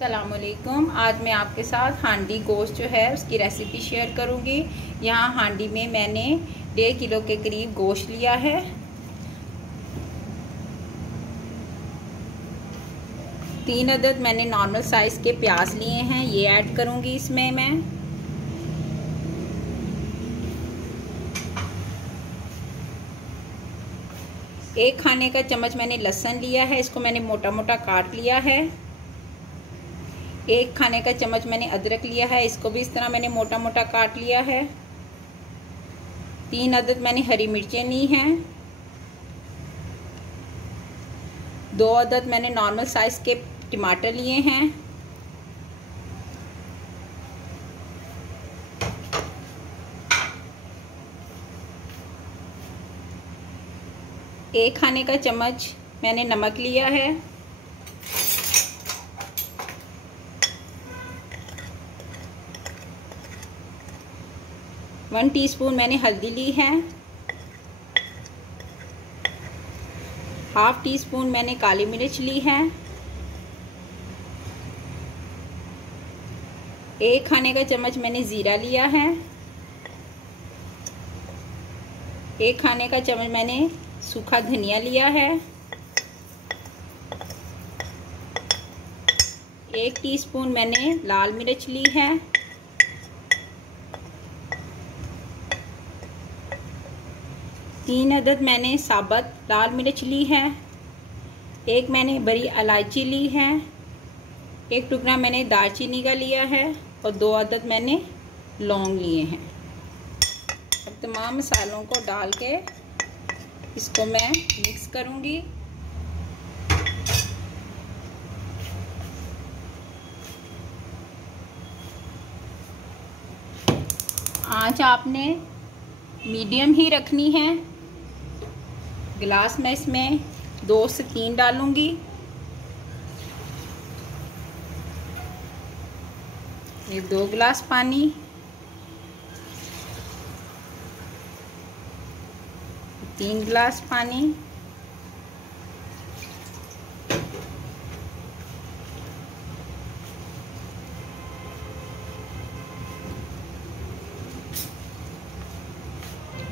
अस्सलामुअलैकुम। आज मैं आपके साथ हांडी गोश्त जो है उसकी रेसिपी शेयर करूंगी। यहाँ हांडी में मैंने 1.5 किलो के करीब गोश्त लिया है। तीन अदद मैंने नॉर्मल साइज़ के प्याज लिए हैं, ये ऐड करूंगी इसमें मैं। एक खाने का चम्मच मैंने लहसुन लिया है, इसको मैंने मोटा मोटा काट लिया है। एक खाने का चम्मच मैंने अदरक लिया है, इसको भी इस तरह मैंने मोटा मोटा काट लिया है। 3 अदद मैंने हरी मिर्चें ली हैं। 2 अदद मैंने नॉर्मल साइज के टमाटर लिए हैं। एक खाने का चम्मच मैंने नमक लिया है। 1 टीस्पून मैंने हल्दी ली है। हाफ टी स्पून मैंने काली मिर्च ली है। 1 खाने का चम्मच मैंने जीरा लिया है। 1 खाने का चम्मच मैंने सूखा धनिया लिया है। 1 टीस्पून मैंने लाल मिर्च ली है। 3 अदद मैंने साबुत लाल मिर्च ली है। 1 मैंने बड़ी इलायची ली है। 1 टुकड़ा मैंने दालचीनी का लिया है और 2 अदद मैंने लौंग लिए हैं। अब तमाम मसालों को डाल के इसको मैं मिक्स करूंगी। आंच आपने मीडियम ही रखनी है। गिलास में इसमें 2 से 3 डालूंगी। ये 2 गिलास पानी, 3 गिलास पानी,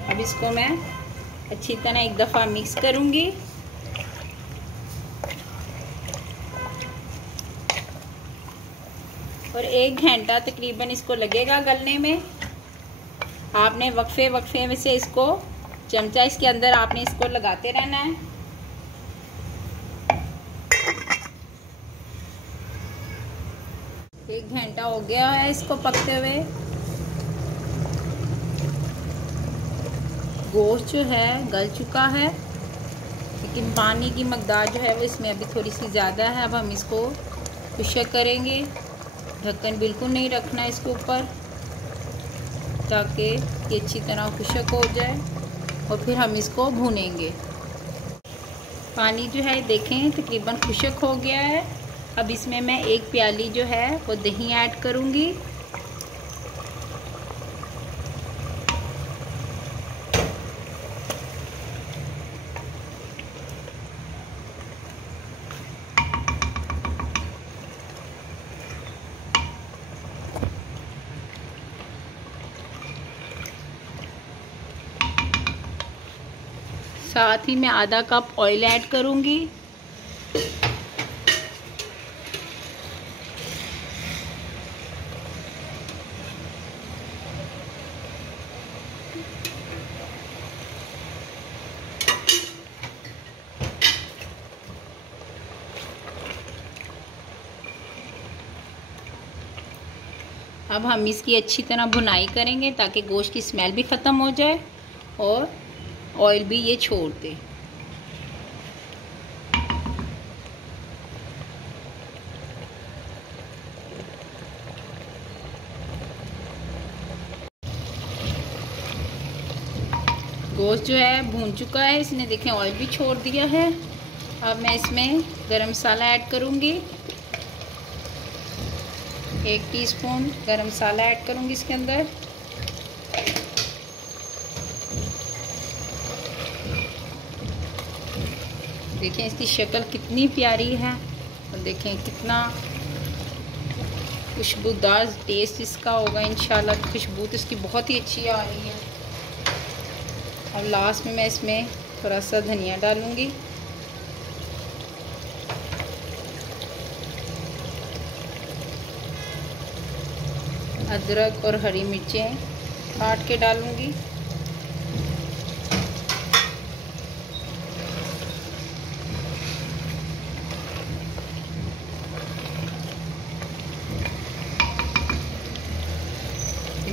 अब इसको मैं अच्छी तरह एक दफ़ा मिक्स करूंगी। और 1 घंटा तकरीबन इसको लगेगा गलने में। आपने वक्फे वक्फे में से इसको चमचा इसके अंदर आपने इसको लगाते रहना है। एक घंटा हो गया है इसको पकते हुए। गोश्त जो है गल चुका है, लेकिन पानी की मकदार जो है वो इसमें अभी थोड़ी सी ज़्यादा है। अब हम इसको खुश्क करेंगे। ढक्कन बिल्कुल नहीं रखना है इसके ऊपर, ताकि ये अच्छी तरह खुश्क हो जाए और फिर हम इसको भूनेंगे। पानी जो है देखें तकरीबन खुश्क हो गया है। अब इसमें मैं 1 प्याली जो है वो दही ऐड करूँगी। साथ ही मैं आधा कप ऑयल ऐड करूंगी। अब हम इसकी अच्छी तरह भुनाई करेंगे ताकि गोश्त की स्मेल भी ख़त्म हो जाए और ऑयल भी ये छोड़ दे। गोश्त जो है भून चुका है, इसने देखें ऑयल भी छोड़ दिया है। अब मैं इसमें गरम मसाला ऐड करूंगी। 1 टीस्पून गरम मसाला ऐड करूंगी इसके अंदर। देखें इसकी शक्ल कितनी प्यारी है और देखें कितना खुशबूदार टेस्ट इसका होगा इंशाल्लाह। खुशबू तो इसकी बहुत ही अच्छी आ रही है। और लास्ट में मैं इसमें थोड़ा सा धनिया डालूँगी। अदरक और हरी मिर्चें काट के डालूँगी।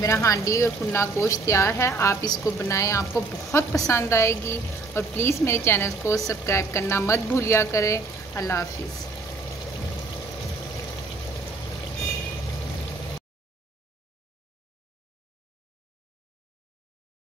मेरा हांडी और भुना गोश्त तैयार है। आप इसको बनाएं, आपको बहुत पसंद आएगी। और प्लीज़ मेरे चैनल को सब्सक्राइब करना मत भूलिया करें। अल्लाह हाफिज़।